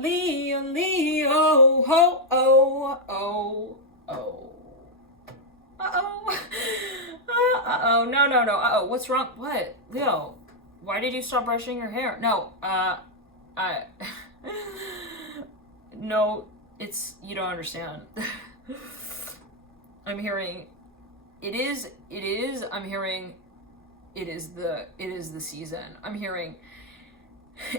Leo, Leo, ho, oh, oh, oh. Uh-oh. Uh-oh, no, no, no, uh-oh, what's wrong? What? Leo, why did you stop brushing your hair? No, no, you don't understand. I'm hearing, I'm hearing, it is the season. I'm hearing,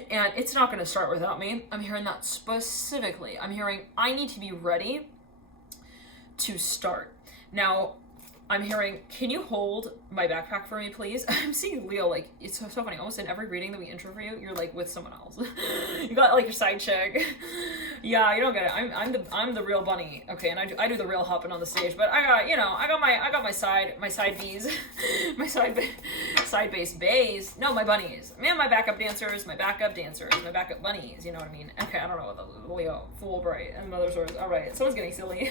and it's not going to start without me. I'm hearing that specifically. I'm hearing, I need to be ready to start. Now, I'm hearing, can you hold my backpack for me, please? I'm seeing Leo, like, it's so funny. Almost in every reading that we intro for you, you're like with someone else. You got like your side chick. Yeah, you don't get it. I'm the real bunny. Okay, and I do the real hopping on the stage, but I got my side bees, my side base bays. No, my bunnies. Man, my backup dancers, my backup bunnies. You know what I mean? Okay, I don't know what the Leo, Fulbright, and Mother Swords. All right, someone's getting silly.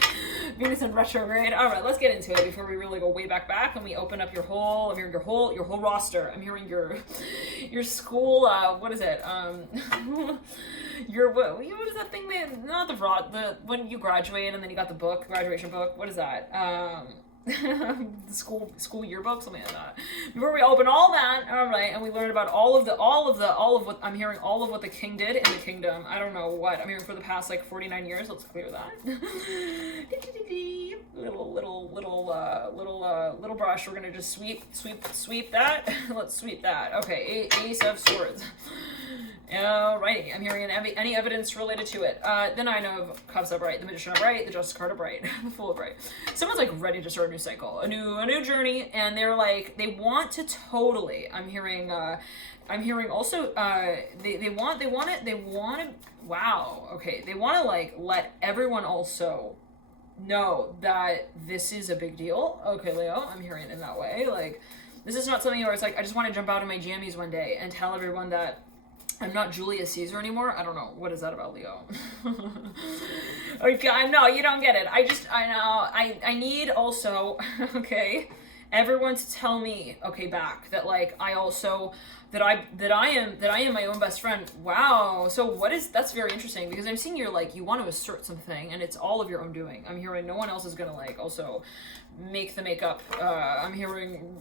Venus in retrograde. All right, let's get into it before we really go way back and we open up your whole. I'm hearing your whole roster. I'm hearing your school. What is it? What is that thing, man? Not the when you graduate and then you got the book, graduation book. What is that? The school yearbook, something like that. Before we open all that, all right, and we learn about all of what I'm hearing, all of what the king did in the kingdom. I don't know what I'm hearing for the past like 49 years. Let's clear that. little brush. We're gonna just sweep that. Let's sweep that. Okay, Ace of Swords. Alrighty, I'm hearing any evidence related to it. The Nine of Cups upright, the Magician upright, the Justice card upright, the Fool upright. Someone's like ready to start a new cycle, a new journey, and they're like, they want to totally. I'm hearing also, they want to. Wow. Okay, they want to like let everyone also know that this is a big deal. Okay, Leo, I'm hearing it in that way. Like, this is not something where it's like I just want to jump out of my jammies one day and tell everyone that I'm not Julius Caesar anymore. I don't know. What is that about, Leo? Okay, no, you don't get it. I need also, okay, everyone to tell me, okay, back, that like, I also, that I am my own best friend. Wow. So that's very interesting because I'm seeing you're like, you want to assert something and it's all of your own doing. I'm hearing no one else is going to like also make the makeup. I'm hearing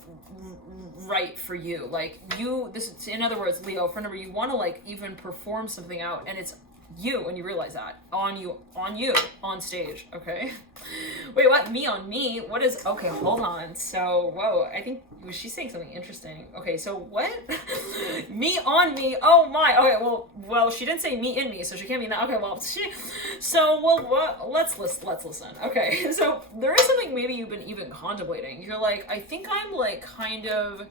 right for you. Like in other words, Leo, for number, you want to like even perform something out and it's you and you realize that on stage. Okay. Wait, what? Me on me? What is, okay, hold on. So, whoa, I think, was she saying something interesting? Okay, so what? Me on me? Oh my. Okay, well, she didn't say me in me, so she can't mean that. Okay, well, let's listen. Okay, so there is something maybe you've been even contemplating. You're like, I think I'm like kind of,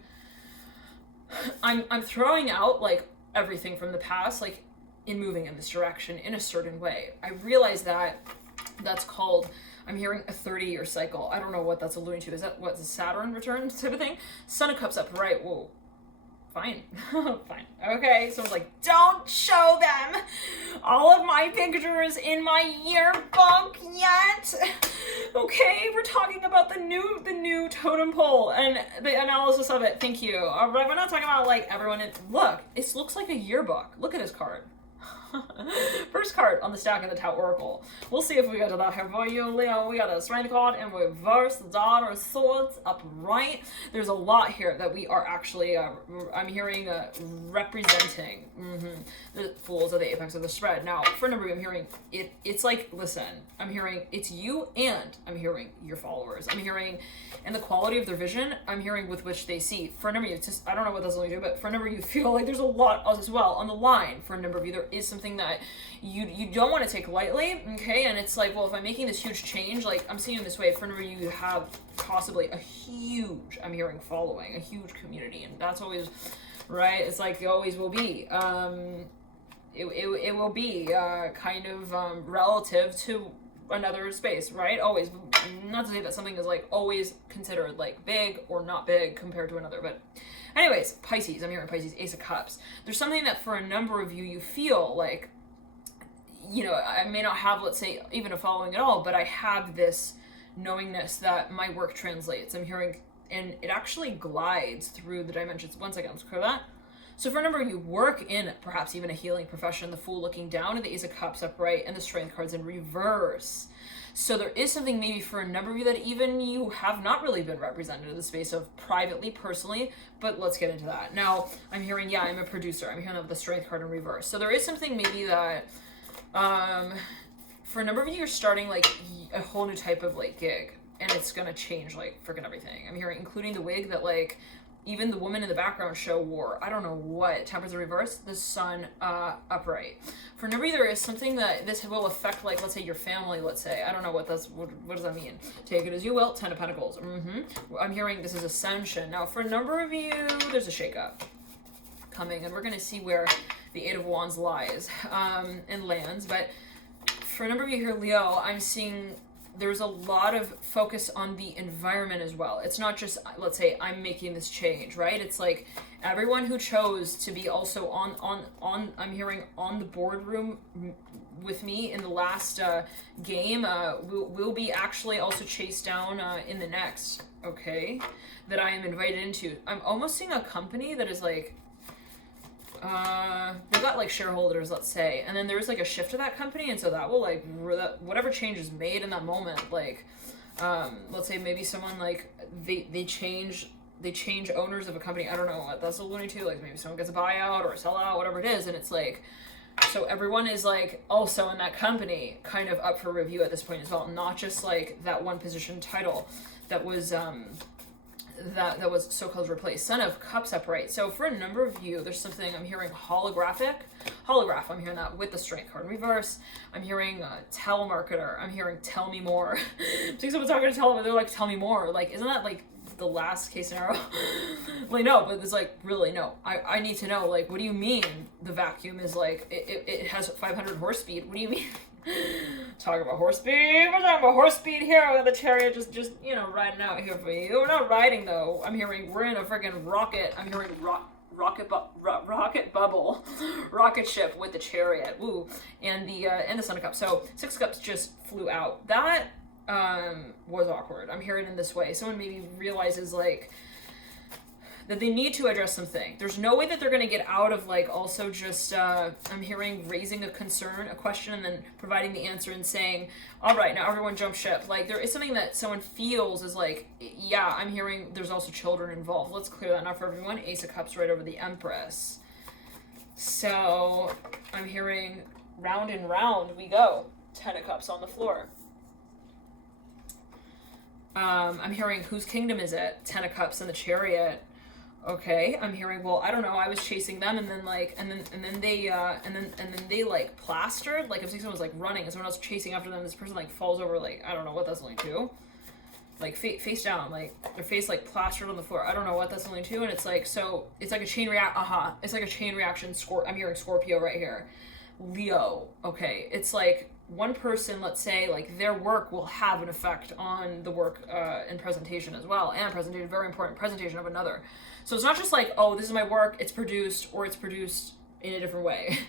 I'm throwing out like everything from the past, like in moving in this direction in a certain way. I realize that's called, I'm hearing a 30-year cycle. I don't know what that's alluding to. Is that what, the Saturn return type of thing? Sun of Cups up, right? Whoa. Fine. Fine. Okay, so I was like, don't show them all of my pictures in my yearbook yet. Okay, we're talking about the new totem pole and the analysis of it. Thank you. All right, we're not talking about like everyone. Look, it looks like a yearbook. Look at his card. First card on the stack of the Tau Oracle. We'll see if we get to that here for you, Leo. We got a Strength card in reverse, the Daughter of Swords upright. There's a lot here that we are actually, I'm hearing representing. The Fools are the apex of the spread. Now, for number, I'm hearing it's like, listen, I'm hearing it's you and I'm hearing your followers. I'm hearing, and the quality of their vision, I'm hearing with which they see. For a number of you, it's just, I don't know what that's going to do, but for a number of you, feel like there's a lot as well on the line. For a number of you, there is something that you don't want to take lightly, okay? And it's like, well, if I'm making this huge change, like I'm seeing it this way, for a number of you have possibly a huge, I'm hearing following, a huge community, and that's always, right? It's like it always will be. It will be kind of relative to another space, right? Always, not to say that something is like always considered like big or not big compared to another, but anyways, Pisces, I'm hearing Pisces, Ace of Cups. There's something that for a number of you feel like, you know, I may not have, let's say, even a following at all, but I have this knowingness that my work translates. I'm hearing, and it actually glides through the dimensions. One second, let's clear that. So for a number of you, work in perhaps even a healing profession, the Fool looking down, and the Ace of Cups upright, and the Strength cards in reverse. So there is something maybe for a number of you that even you have not really been represented in the space of privately, personally, but let's get into that. Now, I'm hearing, yeah, I'm a producer. I'm hearing the Strength card in reverse. So there is something maybe that, for a number of you, you're starting like a whole new type of like gig, and it's gonna change like freaking everything. I'm hearing, including the wig that like, even the woman in the background show wore. I don't know what. Temperance in reverse, the Sun upright. For a number of you, there is something that this will affect, like, let's say your family, let's say. I don't know what does that mean? Take it as you will. 10 of Pentacles. I'm hearing this is Ascension. Now, for a number of you, there's a shakeup coming, and we're going to see where the Eight of Wands lies and lands. But for a number of you here, Leo, I'm seeing there's a lot of focus on the environment as well. It's not just, let's say, I'm making this change, right? It's like everyone who chose to be also on I'm hearing on the boardroom with me in the last game will be actually also chased down in the next, okay, that I am invited into. I'm almost seeing a company that is like, they've got like shareholders, let's say, and then there's like a shift to that company, and so that will like whatever change is made in that moment, like let's say maybe someone like they change owners of a company. I don't know what that's alluding to, like maybe someone gets a buyout or a sellout, whatever it is, and it's like, so everyone is like also in that company kind of up for review at this point as well, not just like that one position title that was that was so-called replaced. Son of Cups upright. So for a number of you, there's something I'm hearing holograph. I'm hearing that with the Strength card in reverse. I'm hearing telemarketer. I'm hearing tell me more. So someone's talking to telemarketer, they're like, tell me more. Like, isn't that like the last case scenario? Like, no, but it's like, really, no. I need to know, like, what do you mean the vacuum is like, it has 500 horse speed? What do you mean? Talk about horse speed. We're talking about horse speed here. We got the chariot just you know, riding out here for you. We're not riding though. I'm hearing we're in a freaking rocket. I'm hearing rocket bubble, rocket ship with the chariot. Woo, and the Son of Cups. So 6 of Cups just flew out. That was awkward. I'm hearing in this way. Someone maybe realizes like that they need to address something. There's no way that they're going to get out of like also just, I'm hearing raising a concern, a question, and then providing the answer and saying, all right, now everyone jump ship. Like there is something that someone feels is like, yeah, I'm hearing there's also children involved. Let's clear that out for everyone. Ace of Cups right over the Empress. So I'm hearing round and round we go. 10 of Cups on the floor. I'm hearing whose kingdom is it? 10 of Cups and the Chariot. Okay, I'm hearing, well, I don't know, I was chasing them, and then like, and then they like plastered, like if someone was like running and someone else chasing after them, this person like falls over, like, I don't know what that's linked to, like face down, like their face like plastered on the floor. I don't know what that's linked to, and it's like, so it's like a chain it's like a chain reaction. I'm hearing Scorpio right here. Leo, okay, it's like one person, let's say, like their work will have an effect on the work and presentation as well, and presentation, very important, presentation of another. So it's not just like, oh, this is my work, it's produced, or it's produced in a different way.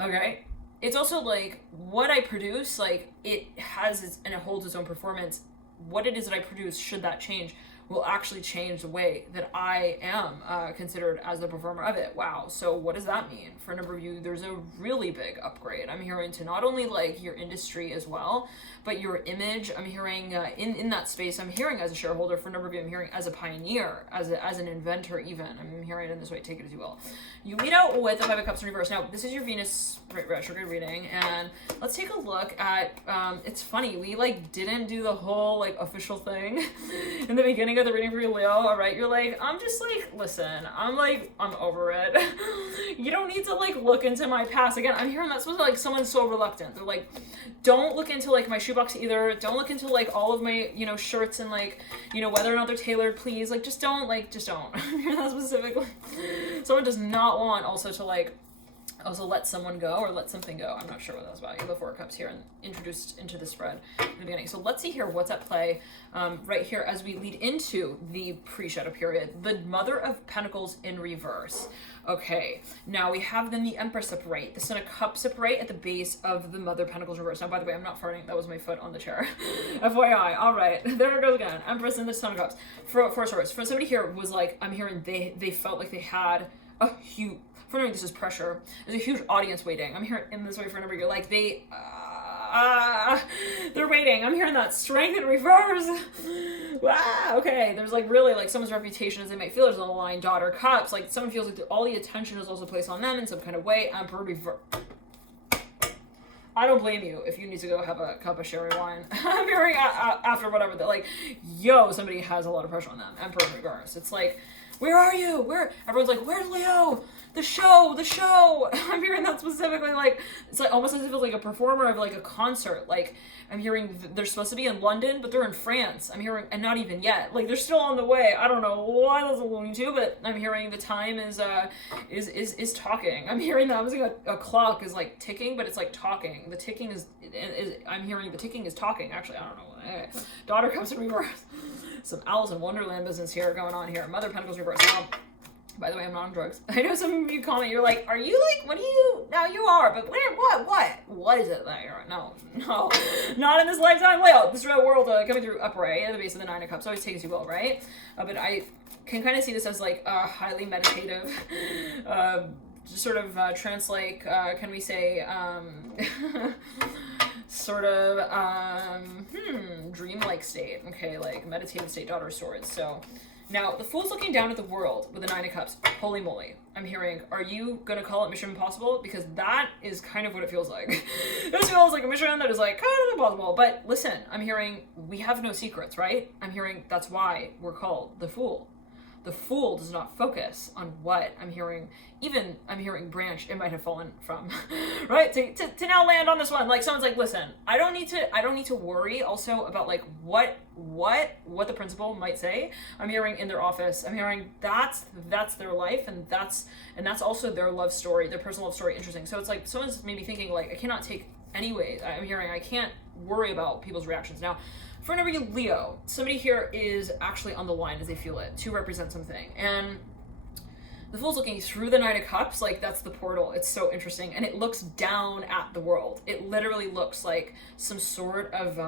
Okay? It's also like what I produce, like it has and it holds its own performance. What it is that I produce, should that change, will actually change the way that I am considered as the performer of it. Wow. So what does that mean? For a number of you, there's a really big upgrade. I'm hearing to not only like your industry as well, but your image. I'm hearing in that space, I'm hearing as a shareholder. For a number of you, I'm hearing as a pioneer, as an inventor even. I'm hearing it in this way, take it as you will. You lead out with the 5 of Cups in reverse. Now, this is your Venus retrograde reading, and let's take a look at, it's funny, we like didn't do the whole like official thing in the beginning of the reading for you, Leo. All right, you're like, I'm just like, listen, I'm over it. You don't need to like look into my past. Again, I'm hearing that's what like someone's so reluctant. They're like, don't look into like my shoebox either. Don't look into like all of my, you know, shirts and like, you know, whether or not they're tailored, please. Like, just don't. I'm hearing that specifically. Someone does not want also to like also let someone go or let something go. I'm not sure what that was about. You have the 4 of Cups here and introduced into the spread in the beginning. So let's see here what's at play right here as we lead into the pre-shadow period. The Mother of Pentacles in reverse. Okay, now we have then the Empress upright, the Son of Cups upright at the base of the Mother of Pentacles reverse. Now, by the way, I'm not farting. That was my foot on the chair. FYI. All right, there it goes again. Empress and the Son of Cups. For somebody here was like, I'm hearing they felt like they had a huge, for me, this is pressure. There's a huge audience waiting. I'm hearing in this way for a number of years. Like they're waiting. I'm hearing that strength in reverse. Okay, there's like really like someone's reputation, as they might feel, is on the line. Daughter Cups, like someone feels like all the attention is also placed on them in some kind of way. Emperor reverse. I don't blame you if you need to go have a cup of sherry wine. I'm hearing after whatever, that like, yo, somebody has a lot of pressure on them. Emperor reverse. It's like, where are you? Where? Everyone's like, where's Leo? The show. I'm hearing that specifically, like, it's like almost as if it's like a performer of like a concert. Like, I'm hearing they're supposed to be in London, but they're in France. I'm hearing, and not even yet. Like, they're still on the way. I don't know why that's alluding to, but I'm hearing the time is talking. I'm hearing that. I'm saying a clock is like ticking, but it's like talking. The ticking is I'm hearing the ticking is talking. Actually, I don't know. Anyway, Daughter Comes in reverse. Some Alice in Wonderland business here going on here. Mother Pentacles reverse. Now, by the way, I'm not on drugs. I know some of you comment, you're like, are you like, what do you, now you are, but what is it that you're, no, not in this lifetime, Leo. This real world coming through upright at the base of the Nine of Cups, always take as you will, right? But I can kind of see this as like a highly meditative, sort of translate, can we say, sort of, dreamlike state, okay, like meditative state, Daughter of Swords, so. Now, the Fool's looking down at the world with the Nine of Cups. Holy moly. I'm hearing, are you going to call it Mission Impossible? Because that is kind of what it feels like. It feels like a mission that is like kind of impossible. But listen, I'm hearing we have no secrets, right? I'm hearing that's why we're called the Fool. The Fool does not focus on what I'm hearing. Even I'm hearing branch it might have fallen from, right? To now land on this one. Like someone's like, listen, I don't need to worry also about like what the principal might say. I'm hearing in their office. I'm hearing that's their life, and that's also their love story, their personal love story. Interesting. So it's like someone's maybe thinking like, I cannot take anyways. I'm hearing I can't worry about people's reactions now. For a number of you, Leo, somebody here is actually on the line as they feel it to represent something. And the Fool's looking through the Nine of Cups, like that's the portal. It's so interesting. And it looks down at the world. It literally looks like some sort of,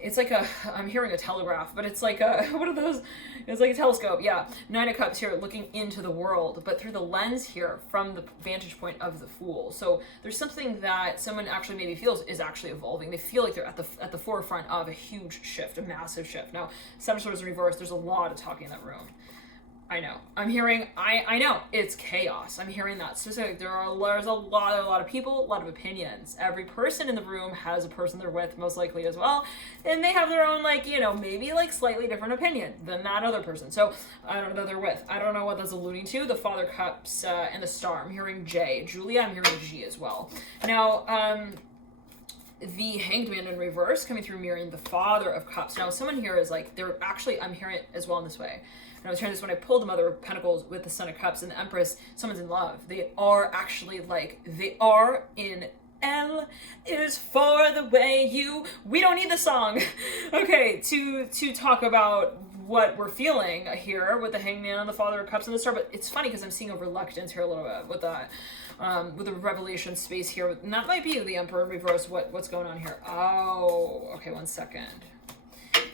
it's like I'm hearing a telegraph, but it's like what are those? It's like a telescope, yeah. Nine of Cups here looking into the world, but through the lens here from the vantage point of the Fool. So there's something that someone actually maybe feels is actually evolving. They feel like they're at the forefront of a huge shift, a massive shift. Now, Seven of Swords in reverse, there's a lot of talking in that room. I know. I'm hearing, I know, it's chaos. I'm hearing that specific. There's a lot of people, a lot of opinions. Every person in the room has a person they're with, most likely as well. And they have their own, like, you know, maybe like slightly different opinion than that other person. So I don't know that they're with. I don't know what that's alluding to. The Father Cups and the Star. I'm hearing J. Julia, I'm hearing G as well. Now, the Hanged Man in reverse coming through mirroring the Father of Cups. Now, someone here is like, they're actually, I'm hearing it as well in this way. And I was hearing this when I pulled the Mother of Pentacles with the Son of Cups and the Empress. Someone's in love. They are actually like, they are in L is for the way you, we don't need the song. Okay, to talk about what we're feeling here with the Hanged Man and the Father of Cups and the Star. But it's funny because I'm seeing a reluctance here a little bit with that. With the revelation space here. And that might be the Emperor in reverse. What's going on here? Oh, okay, 1 second.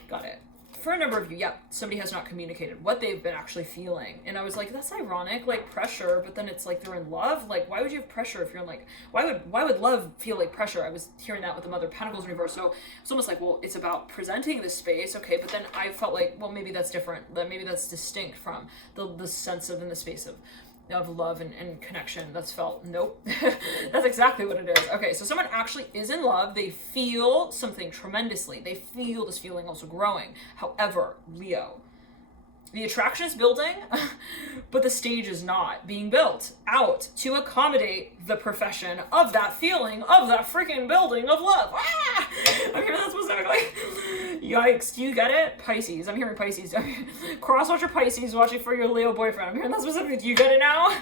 Got it. For a number of you, yeah, somebody has not communicated what they've been actually feeling. And I was like, that's ironic, like pressure, but then it's like they're in love. Like, why would you have pressure if you're in like, why would love feel like pressure? I was hearing that with the Mother of Pentacles in reverse. So it's almost like, well, it's about presenting this space, okay, but then I felt like, well, maybe that's different. That maybe that's distinct from the sense of in the space of love and connection that's felt. Nope. That's exactly what it is. Okay, so someone actually is in love. They feel something tremendously. They feel this feeling also growing. However, Leo, the attraction is building, but the stage is not being built out to accommodate the profession of that feeling, of that freaking building of love. Ah! I'm hearing that specifically. Yikes, do you get it? Pisces, I'm hearing Pisces. Cross watch your Pisces, watch it for your Leo boyfriend. I'm hearing that specifically. Do you get it now?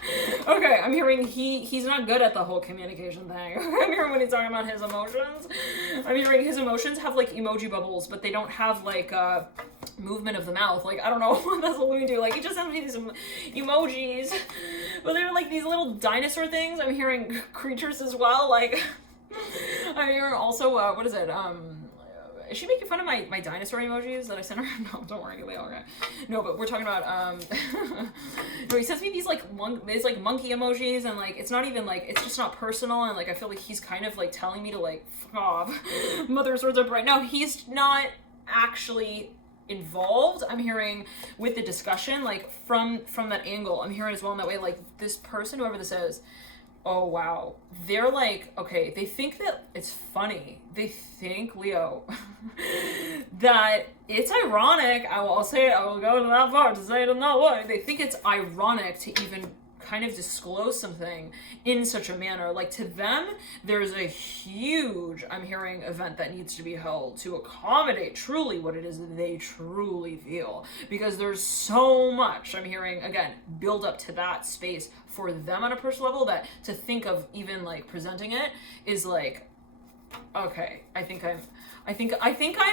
Okay, I'm hearing he's not good at the whole communication thing. I'm hearing when he's talking about his emotions. I'm hearing his emotions have like emoji bubbles, but they don't have like movement of the mouth. Like, I don't know what that's alluding to. Like, he just sends me these emojis, but they're like these little dinosaur things. I'm hearing creatures as well. Like, I'm hearing also, what is it? is she making fun of my dinosaur emojis that I sent her? No, don't worry, Leo. Okay. No, but we're talking about no, he sends me these like monkey emojis, and like it's not even like, it's just not personal, and like I feel like he's kind of like telling me to like fuck off. Mother of Swords up right now. He's not actually involved, I'm hearing, with the discussion, like from that angle. I'm hearing as well in that way, like this person, whoever this is, oh wow, they're like, okay, they think that it's funny. They think, Leo, that it's ironic. I will say it, I will go to that far to say it in that way. They think it's ironic to even kind of disclose something in such a manner. Like, to them, there's a huge, I'm hearing, event that needs to be held to accommodate truly what it is that they truly feel. Because there's so much, I'm hearing, again, build up to that space for them on a personal level, that to think of even like presenting it is like, okay, I think I'm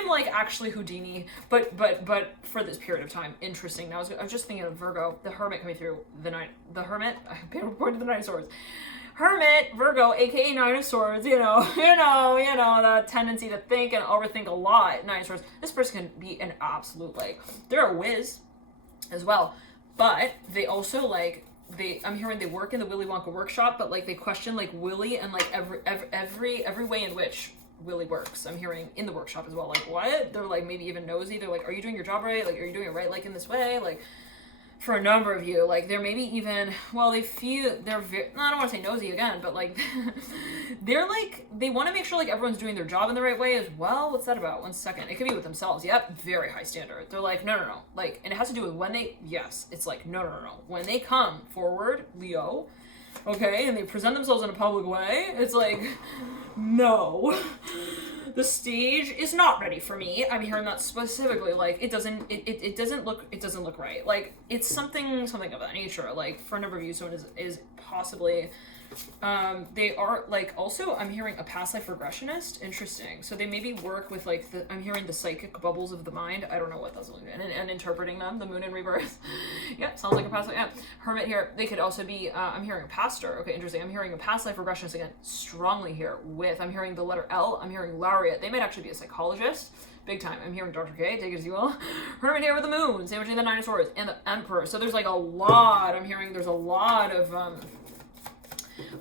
like actually Houdini, but for this period of time. Interesting. Now I was just thinking of Virgo, the Hermit coming through the Hermit. I've been reported the Nine of Swords. Hermit, Virgo, aka Nine of Swords. You know, that tendency to think and overthink a lot. Nine of Swords. This person can be an absolute, like, they're a whiz as well, but they also like. I'm hearing they work in the Willy Wonka workshop, but like they question like Willy and like every way in which Willy works. I'm hearing in the workshop as well. Like, what? They're like maybe even nosy. They're like, are you doing your job right? Like, are you doing it right? Like in this way? Like, for a number of you, like they're maybe even, well, they feel they're I don't want to say nosy again, but like they're like, they want to make sure like everyone's doing their job in the right way as well. What's that about? 1 second. It could be with themselves. Yep. Very high standard. They're like, no. Like, and it has to do with when they, yes, it's like, no. When they come forward, Leo, okay, and they present themselves in a public way, it's like, no. The stage is not ready for me. I'm hearing that specifically. Like, it doesn't look right. Like, it's something of that nature. Like, for a number of you, someone is possibly, they are like, also I'm hearing a past life regressionist. Interesting. So they maybe work with like I'm hearing the psychic bubbles of the mind. I don't know what that's looking at, and interpreting them, the moon in rebirth. Yeah, sounds like a past life. Yeah, Hermit here. They could also be, I'm hearing a pastor. Okay, interesting. I'm hearing a past life regressionist again, strongly here with, I'm hearing the letter L. I'm hearing laureate. They might actually be a psychologist. Big time. I'm hearing Dr. K, take it as you will. Hermit here with the moon, same between the Nine of Swords and the Emperor. So there's like a lot, I'm hearing there's a lot of,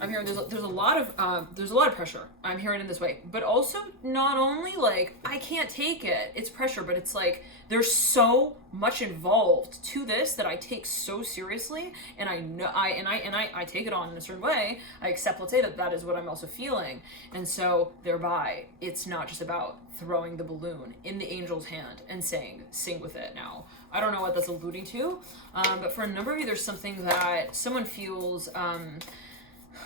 I'm hearing there's a lot of pressure. I'm hearing in this way, but also not only like I can't take it. It's pressure, but it's like there's so much involved to this that I take so seriously, and I know I take it on in a certain way. I accept, let's say, that is what I'm also feeling, and so thereby it's not just about throwing the balloon in the angel's hand and saying sing with it now. I don't know what that's alluding to, but for a number of you, there's something that someone feels.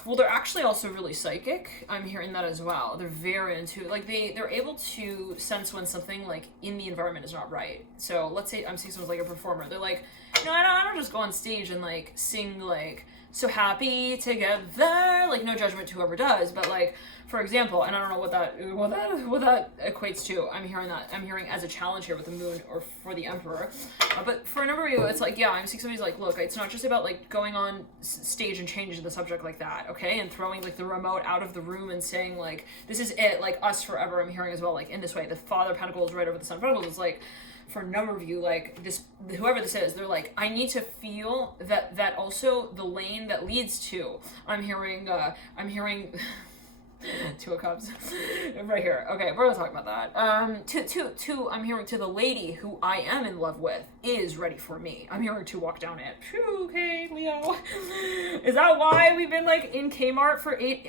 Well, they're actually also really psychic. I'm hearing that as well. They're very into, like, they're able to sense when something, like, in the environment is not right. So, let's say I'm seeing someone's, like, a performer. They're like, no, I don't just go on stage and, like, sing, like, so happy together. Like, no judgment to whoever does, but, like, for example, and I don't know what that equates to. I'm hearing that. I'm hearing as a challenge here with the moon or for the Emperor. But for a number of you, it's like, yeah, I'm seeing somebody's like, look, it's not just about like going on stage and changing the subject like that, okay? And throwing like the remote out of the room and saying like, this is it, like us forever. I'm hearing as well, like in this way, the Father of Pentacles right over the Son of Pentacles is like, for a number of you, like this, whoever this is, they're like, I need to feel that also the lane that leads to, I'm hearing Two of Cups right here. Okay, we're gonna talk about that. I'm hearing to the lady who I am in love with is ready for me. I'm hearing to walk down it. Phew, okay, Leo. Is that why we've been like in Kmart for 8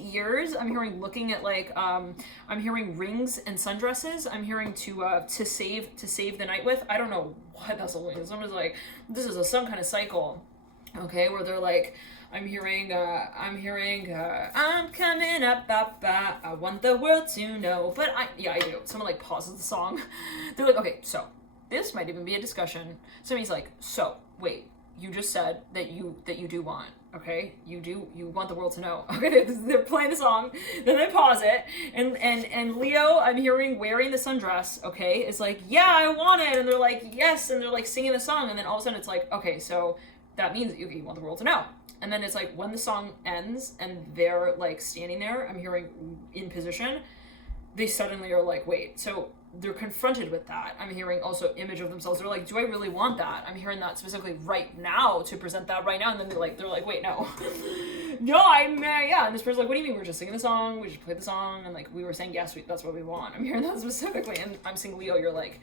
years? I'm hearing looking at like I'm hearing rings and sundresses. I'm hearing to save the night with. I don't know what that's alluding to. Someone's like, this is some kind of cycle. Okay, where they're like, I'm hearing, I'm coming up, I want the world to know. But I do. Someone like pauses the song. They're like, okay, so this might even be a discussion. Somebody's like, so wait, you just said that you do want, okay? You want the world to know. Okay, they're playing the song, then they pause it, and Leo, I'm hearing wearing the sundress, okay, is like, yeah, I want it, and they're like, yes, and they're like singing the song, and then all of a sudden it's like, okay, so that means that you want the world to know. And then it's like when the song ends and they're like standing there, I'm hearing in position, they suddenly are like, wait, so they're confronted with that. I'm hearing also image of themselves. They're like, do I really want that? I'm hearing that specifically right now, to present that right now. And then they're like, wait, no. No, yeah. And this person's like, what do you mean? We're just singing the song. We just played the song. And like, we were saying, yes, that's what we want. I'm hearing that specifically. And I'm seeing Leo, you're like,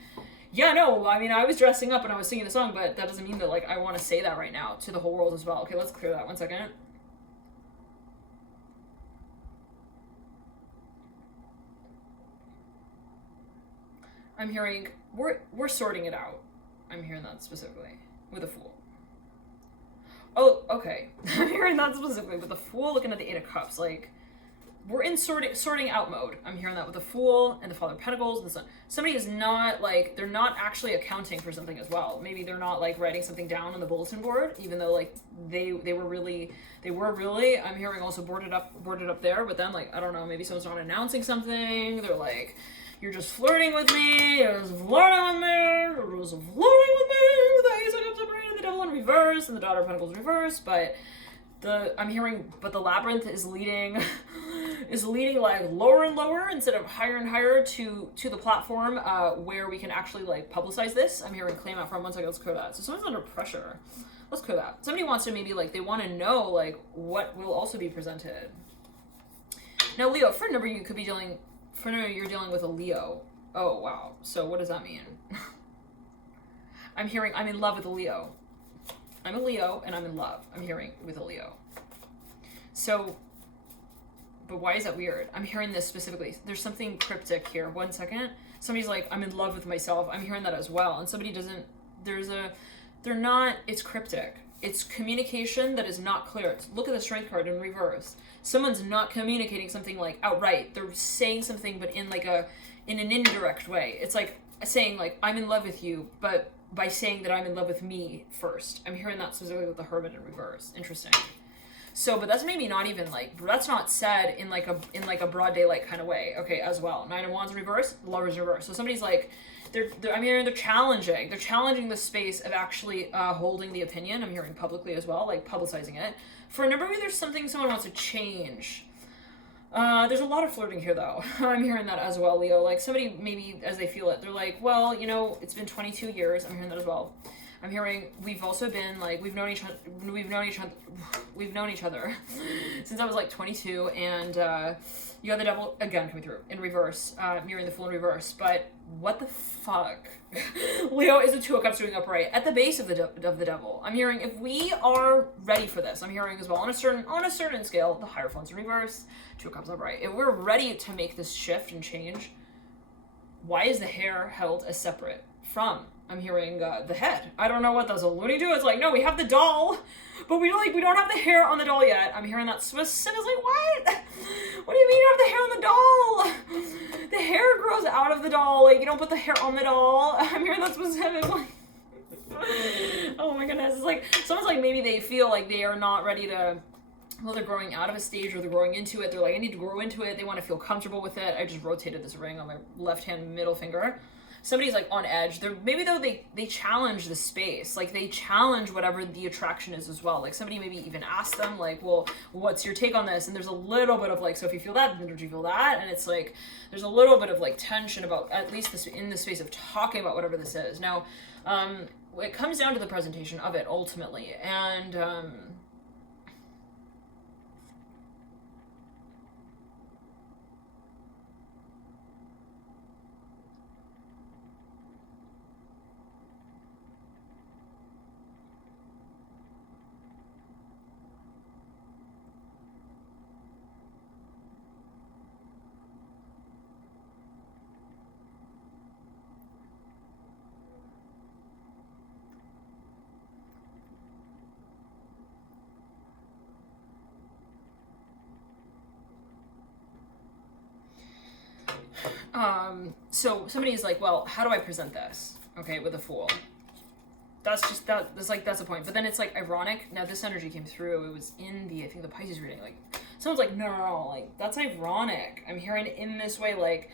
yeah, no, I mean, I was dressing up and I was singing the song, but that doesn't mean that like, I want to say that right now to the whole world as well. Okay, let's clear that 1 second. I'm hearing, we're sorting it out. I'm hearing that specifically with a Fool. Oh, okay. I'm hearing that specifically with the Fool, looking at the Eight of Cups. Like, we're in sorting out mode. I'm hearing that with the Fool and the Father of Pentacles and the Sun. Somebody is not, like, they're not actually accounting for something as well. Maybe they're not, like, writing something down on the bulletin board, even though, like, they were really, I'm hearing also boarded up there, but then, like, I don't know, maybe someone's not announcing something. They're like, you're just flirting with me, you're just flirting with me, you're just flirting with me, the Ace of Cups upright, the Devil in reverse, and the Daughter of Pentacles in reverse, but I'm hearing, but the Labyrinth is leading like lower and lower instead of higher and higher to the platform where we can actually like publicize this. I'm hearing claim out from 1 second, let's clear that. So someone's under pressure. Let's clear that. Somebody wants to maybe like, they want to know like what will also be presented. Now Leo, for a number you could be dealing, for now you're dealing with a Leo. Oh, wow. So what does that mean? I'm hearing I'm in love with a Leo. I'm a Leo and I'm in love. I'm hearing with a Leo. So, but why is that weird? I'm hearing this specifically. There's something cryptic here. 1 second. Somebody's like, I'm in love with myself. I'm hearing that as well. And somebody doesn't, it's cryptic. It's communication that is not clear. Look at the Strength card in reverse. Someone's not communicating something like outright. They're saying something, but in an indirect way. It's like saying like, I'm in love with you, but by saying that I'm in love with me first. I'm hearing that specifically with the Hermit in reverse. Interesting. So, but that's maybe not even like, that's not said in like a broad daylight kind of way. Okay, as well. 9 of Wands in reverse, Lovers in reverse. So somebody's like, I'm hearing they're challenging the space of actually holding the opinion. I'm hearing publicly as well, like publicizing it. For a number, maybe there's something someone wants to change. There's a lot of flirting here though. I'm hearing that as well, Leo. Like somebody maybe as they feel it, they're like, well, you know, it's been 22 years. I'm hearing that as well. I'm hearing we've also been like we've known each other since I was like 22, and you got the Devil again coming through in reverse, mirroring the Fool in reverse. But what the fuck? Leo is a 2 of Cups doing upright at the base of the Devil. I'm hearing if we are ready for this. I'm hearing as well on a certain scale, the Hierophant's in reverse, 2 of Cups upright. If we're ready to make this shift and change, why is the hair held as separate from? I'm hearing the head. I don't know what that's alluding to. It's like, no, we have the doll, but we don't have the hair on the doll yet. I'm hearing that specific. Like, what? What do you mean you have the hair on the doll? The hair grows out of the doll. Like, you don't put the hair on the doll. I'm hearing that specific. Like, oh my goodness. It's like, someone's like, maybe they feel like they are not ready to, well, they're growing out of a stage or they're growing into it. They're like, I need to grow into it. They want to feel comfortable with it. I just rotated this ring on my left hand middle finger. Somebody's like on edge. Maybe though they challenge the space, like they challenge whatever the attraction is as well. Like somebody maybe even asks them like, well, what's your take on this? And there's a little bit of like, so if you feel that, then don't you feel that? And it's like there's a little bit of like tension about at least this in the space of talking about whatever this is. Now, it comes down to the presentation of it ultimately, and so somebody's like, well, how do I present this? Okay, with a Fool. That's the point. But then it's like ironic. Now this energy came through. It was in I think the Pisces reading. Like someone's like, no, like that's ironic. I'm hearing it in this way. Like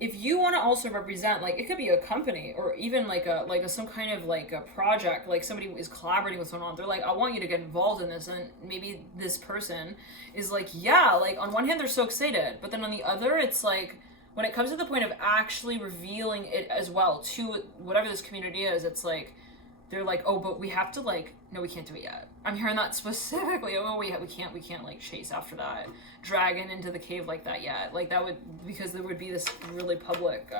if you want to also represent, like it could be a company or even like some kind of like a project. Like somebody is collaborating with someone. They're like, I want you to get involved in this, and maybe this person is like, yeah. Like on one hand they're so excited, but then on the other it's like, when it comes to the point of actually revealing it as well to whatever this community is, it's like, they're like, oh, but we have to like, no, we can't do it yet. I'm hearing that specifically. Oh, we can't like chase after that dragon into the cave like that yet. Like that would, because there would be this really public,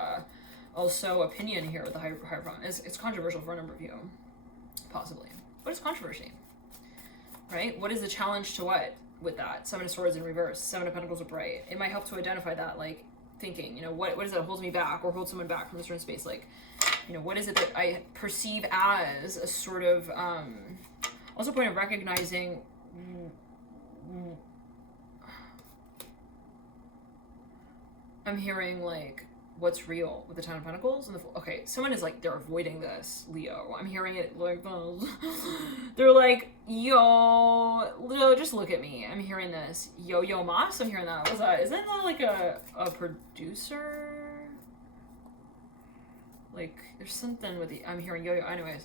also opinion here with the Hierophant. It's controversial for a number of you, possibly. What is controversy? Right? What is the challenge to what with that? Seven of Swords in reverse, Seven of Pentacles upright. It might help to identify that, like thinking, you know, what is it that holds me back or holds someone back from a certain space? Like, you know, what is it that I perceive as a sort of, also point of recognizing, I'm hearing like, what's real with the Ten of Pentacles and the okay, someone is like, they're avoiding this, Leo. I'm hearing it like, they're like, yo, Leo, just look at me. I'm hearing this. Yo Mas, I'm hearing that. What's that? Isn't that like a producer? Like, there's something with the, I'm hearing yo-yo, anyways.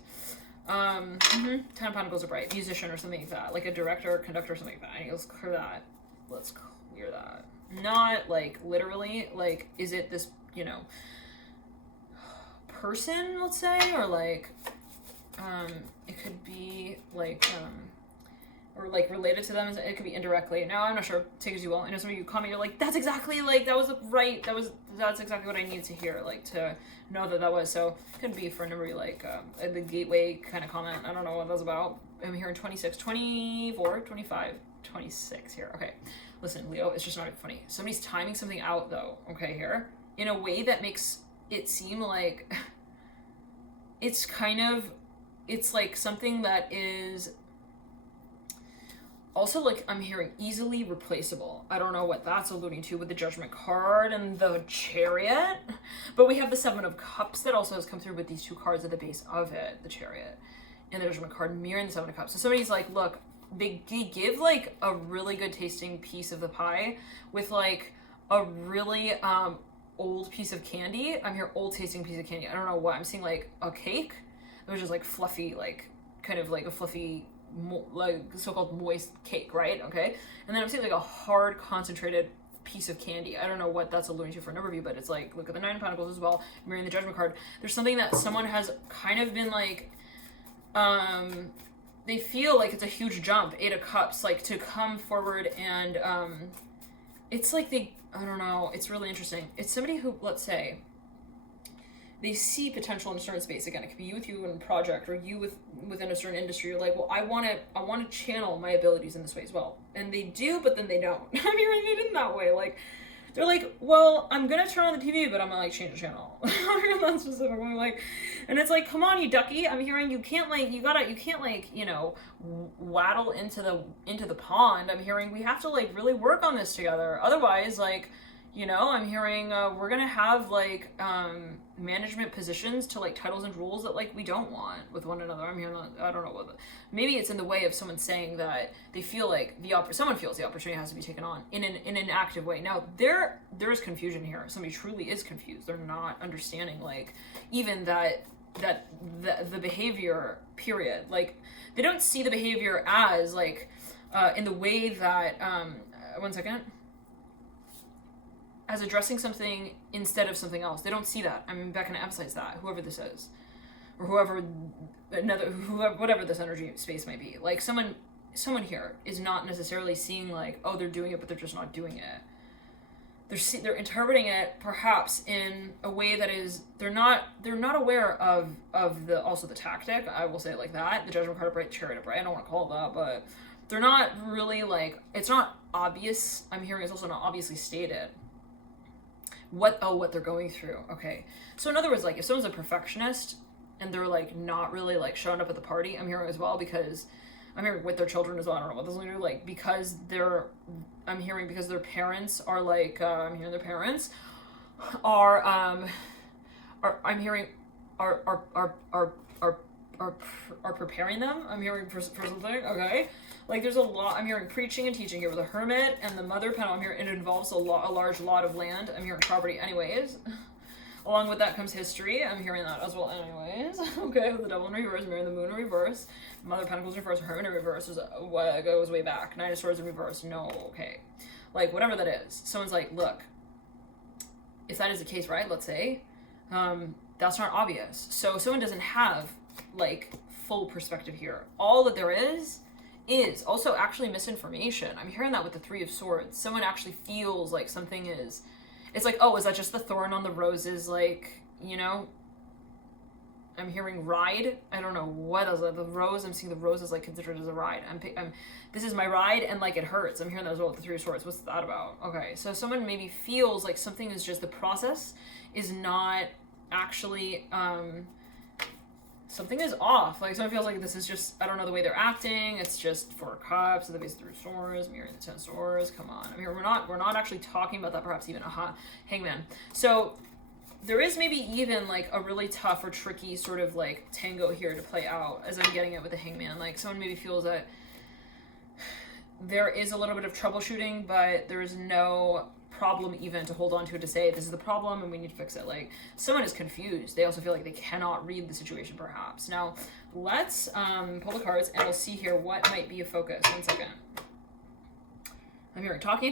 Ten of Pentacles upright, musician or something like that. Like a director, conductor, or something like that. Let's clear that. Let's clear that. Not like literally, like, is it this, you know, person, let's say, or like, it could be like, or like related to them, it could be indirectly. No, I'm not sure. Take it as you will. I know some of you comment, you're like, that's exactly, like, that was right, that's exactly what I needed to hear, like, to know that was. So it could be for a number of you, like, the gateway kind of comment. I don't know what that's about. I'm hearing 26, 24, 25, 26 here. Okay, listen, Leo, it's just not even funny. Somebody's timing something out, though, okay, here, in a way that makes it seem like it's kind of, it's like something that is also, like, I'm hearing easily replaceable. I don't know what that's alluding to with the Judgment card and the Chariot, but we have the Seven of Cups that also has come through with these two cards at the base of it, the Chariot and the Judgment card mirroring the Seven of Cups. So somebody's like, look, they give like a really good tasting piece of the pie with like a really old piece of candy. I'm here, old tasting piece of candy. I don't know what I'm seeing, like a cake, which is like fluffy, like kind of like a fluffy, like so-called moist cake, right? Okay, and then I'm seeing like a hard concentrated piece of candy. I don't know what that's alluding to for a number of you, but it's like, look at the Nine of Pentacles as well, mirroring the Judgment card. There's something that someone has kind of been like, they feel like it's a huge jump, Eight of Cups, like to come forward and it's like I don't know, it's really interesting. It's somebody who, let's say, they see potential in a certain space. Again, it could be you with you in a project, or you within a certain industry. You're like, well, I want to channel my abilities in this way as well, and they do, but then they don't. I'm hearing it in that way. Like, they're like, well, I'm gonna turn on the TV, but I'm gonna like change the channel. That specific one, like, and it's like, come on, you ducky. I'm hearing you can't like, you can't like, you know, waddle into the pond. I'm hearing we have to like really work on this together. Otherwise, like, you know, I'm hearing we're gonna have like management positions to like titles and rules that like we don't want with one another. I'm hearing I don't know what, maybe it's in the way of someone saying that they feel like someone feels the opportunity has to be taken on in an active way. Now there is confusion here. Somebody truly is confused. They're not understanding like even that the behavior period. Like they don't see the behavior as like in the way that one second, as addressing something instead of something else. They don't see that. I'm back going to emphasize that, whoever this is, or whatever this energy space might be. Like someone here is not necessarily seeing like, oh, they're doing it, but they're just not doing it. They're interpreting it perhaps in a way that is, they're not aware of the tactic. I will say it like that. The Judgment card upright, Chariot upright. I don't want to call it that, but they're not really like, it's not obvious. I'm hearing it's also not obviously stated what they're going through. Okay, so in other words, like if someone's a perfectionist and they're like not really like showing up at the party, I'm hearing as well, because I'm hearing with their children as well. I don't know what this is going to do, like because I'm hearing because their parents are like I'm hearing their parents are I'm hearing are preparing them. I'm hearing for something. Okay, like there's a lot. I'm hearing preaching and teaching here with the Hermit and the Mother Panel. I'm hearing it involves a large lot of land. I'm hearing property anyways. Along with that comes history. I'm hearing that as well anyways. Okay, with the Devil in reverse, mirroring the Moon in reverse, Mother Pentacles in reverse, Hermit in reverse is what goes way back. Nine of Swords in reverse. No, okay, like whatever that is. Someone's like, look, if that is the case, right, let's say, that's not obvious. So someone doesn't have like full perspective here. All that there is also actually misinformation. I'm hearing that with the Three of Swords. Someone actually feels like something is, it's like, oh, is that just the thorn on the roses? Like, you know, I'm hearing ride. I don't know what is it. The rose, I'm seeing the rose is like considered as a ride. This is my ride and like it hurts. I'm hearing that as well with the Three of Swords. What's that about? Okay, so someone maybe feels like something is just, the process is not actually, something is off. Like someone feels like this is just, I don't know, the way they're acting. It's just Four of Cups, the base of Three of Swords, mirroring the Ten of Swords. Come on. I mean, we're not actually talking about that. Perhaps even Hangman. So there is maybe even like a really tough or tricky sort of like tango here to play out, as I'm getting it with the Hangman. Like someone maybe feels that there is a little bit of troubleshooting, but there is no problem even to hold on to it, to say this is the problem and we need to fix it. Like someone is confused. They also feel like they cannot read the situation perhaps. Now let's pull the cards and we'll see here what might be a focus. 1 second. I'm hearing talking,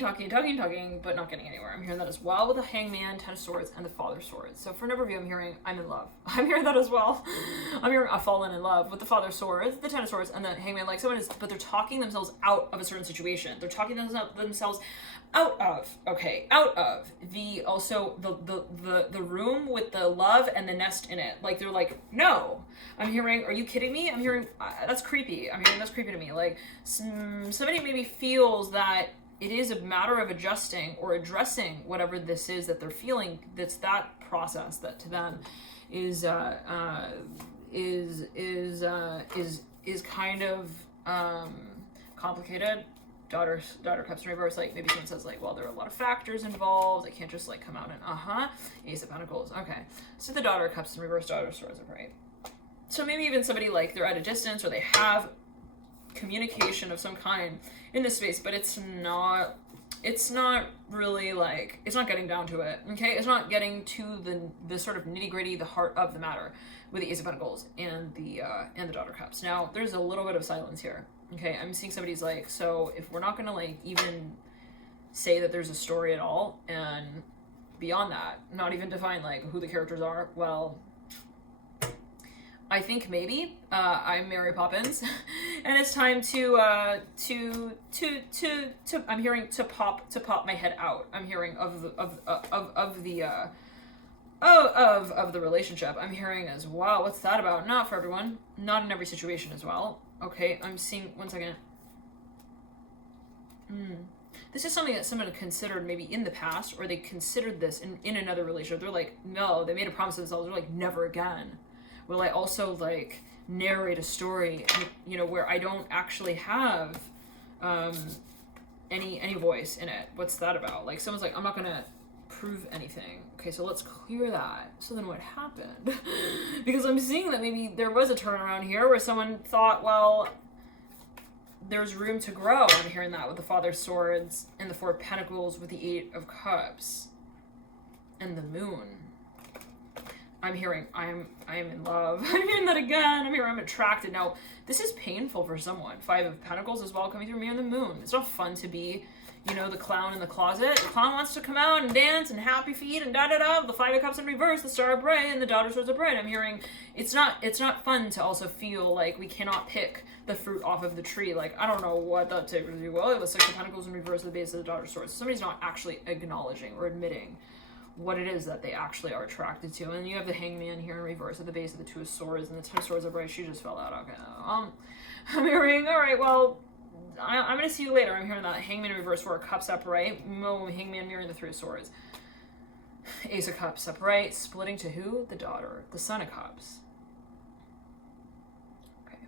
but not getting anywhere. I'm hearing that as well with the Hangman, Ten of Swords, and the Father of Swords. So for a number of you, I'm hearing I'm in love. I'm hearing that as well. I'm hearing I've fallen in love with the Father of Swords, the Ten of Swords, and the Hangman. Like someone is, but they're talking themselves out of a certain situation. They're talking themselves out of, okay, out of the, also the room with the love and the nest in it. Like they're like, no. I'm hearing, are you kidding me? I'm hearing, that's creepy. I'm hearing that's creepy to me. Like somebody maybe feels that it is a matter of adjusting or addressing whatever this is that they're feeling. That's that process that to them is kind of complicated. Daughter Cups in reverse. Like maybe someone says like, well, there are a lot of factors involved. I can't just like come out and Ace of Pentacles. Okay, so the Daughter of Cups in reverse, Daughter of Swords upright. So maybe even somebody like they're at a distance or they have communication of some kind in this space, but it's not really like, it's not getting down to it. Okay, it's not getting to the sort of nitty gritty, the heart of the matter with the Ace of Pentacles and the Daughter of Cups. Now there's a little bit of silence here. Okay, I'm seeing somebody's like, so if we're not gonna like even say that there's a story at all, and beyond that, not even define like who the characters are, well, I think maybe I'm Mary Poppins, and it's time to I'm hearing to pop my head out. I'm hearing of the relationship. I'm hearing as well. What's that about? Not for everyone. Not in every situation as well. Okay, I'm seeing, 1 second. This is something that someone considered maybe in the past, or they considered this in another relationship. They're like, no, they made a promise to themselves. They're like, never again will I also like narrate a story, you know, where I don't actually have any voice in it. What's that about? Like someone's like, I'm not gonna prove anything. Okay, so let's clear that. So then what happened? Because I'm seeing that maybe there was a turnaround here where someone thought, well, there's room to grow. I'm hearing that with the Father of Swords and the Four of Pentacles with the Eight of Cups and the Moon. I'm hearing I'm in love. I'm hearing that again. I'm hearing I'm attracted. Now, this is painful for someone. Five of Pentacles as well coming through me on the Moon. It's not fun to be, you know, the clown in the closet. The clown wants to come out and dance and happy feet and da-da-da. The Five of Cups in reverse, the Star of Bright, and the Daughter of Swords of Bright. I'm hearing it's not fun to also feel like we cannot pick the fruit off of the tree. Like, I don't know what that takes to do. Well, it was Six of Pentacles in reverse at the base of the Daughter of Swords. Somebody's not actually acknowledging or admitting what it is that they actually are attracted to. And you have the Hangman here in reverse at the base of the Two of Swords, and the Ten of Swords upright. She just fell out. Okay. I'm hearing, all right, well, I'm going to see you later. I'm hearing that Hangman in reverse, Four of Cups upright. Hangman mirroring the Three of Swords. Ace of Cups upright. Splitting to who? The Daughter. The Son of Cups. Okay.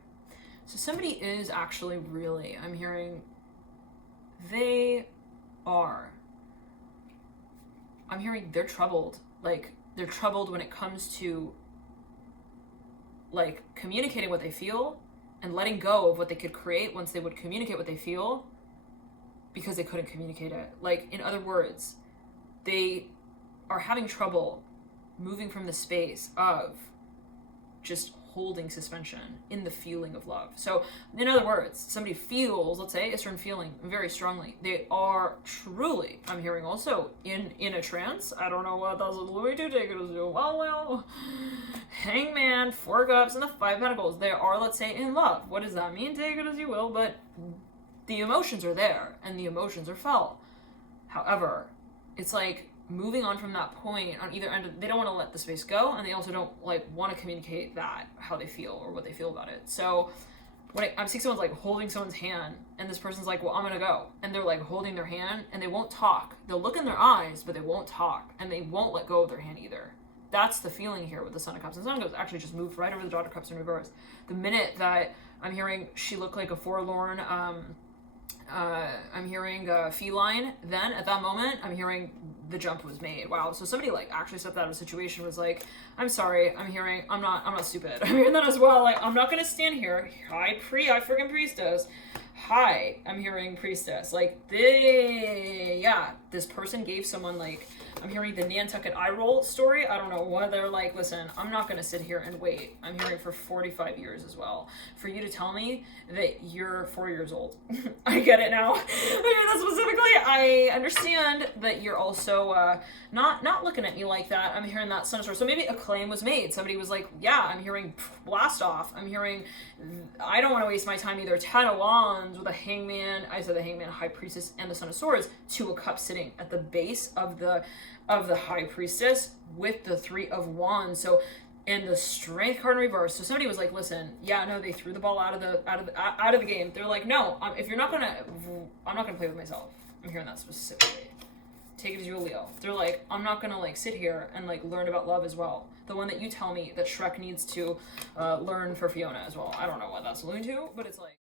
So somebody is actually really, I'm hearing, they are. I'm hearing they're troubled. Like, they're troubled when it comes to, like, communicating what they feel and letting go of what they could create once they would communicate what they feel because they couldn't communicate it. Like, in other words, they are having trouble moving from the space of just holding suspension in the feeling of love. So in other words, somebody feels, let's say, a certain feeling very strongly. They are truly, I'm hearing also, in a trance. I don't know what that's alluding to. Take it as you well. Hangman, 4 cups, and the 5 pentacles. They are, let's say, in love. What does that mean? Take it as you will, but the emotions are there, and the emotions are felt. However, it's like moving on from that point on either end. They don't want to let the space go, and they also don't like want to communicate that, how they feel or what they feel about it. So when I'm seeing someone's like holding someone's hand, and this person's like, well, I'm gonna go, and they're like holding their hand, and they won't talk. They'll look in their eyes, but they won't talk, and they won't let go of their hand either. That's the feeling here with the Son of Cups. And Son of Cups actually just moved right over the Daughter of Cups in reverse. The minute that I'm hearing she looked like a forlorn, I'm hearing feline, then at that moment, I'm hearing the jump was made. Wow. So somebody like actually stepped out of a situation, was like, I'm sorry, I'm not stupid. I'm hearing that as well. Like, I'm not going to stand here. I freaking priestess. Hi, I'm hearing priestess. Like, this person gave someone, like, I'm hearing the Nantucket eye roll story. I don't know what they're like, listen, I'm not going to sit here and wait. I'm hearing for 45 years as well. For you to tell me that you're 4 years old. I get it now. I mean, that specifically, I understand that you're also not looking at me like that. I'm hearing that Sun Star. So maybe a claim was made. Somebody was like, yeah, I'm hearing blast off. I'm hearing, I don't want to waste my time either. 10 of Wands with a Hangman. I said the Hangman, High Priestess, and the Son of Swords. 2 of Cups sitting at the base of the High Priestess with the 3 of Wands. So, and the Strength card in reverse. So somebody was like, listen, yeah, no, they threw the ball out of the game. They're like, no, if you're not gonna, I'm not gonna play with myself. I'm hearing that specifically. Take it as you will, Leo. They're like, I'm not gonna like sit here and like learn about love as well. The one that you tell me that Shrek needs to learn for Fiona as well. I don't know what that's alluding to, but it's like.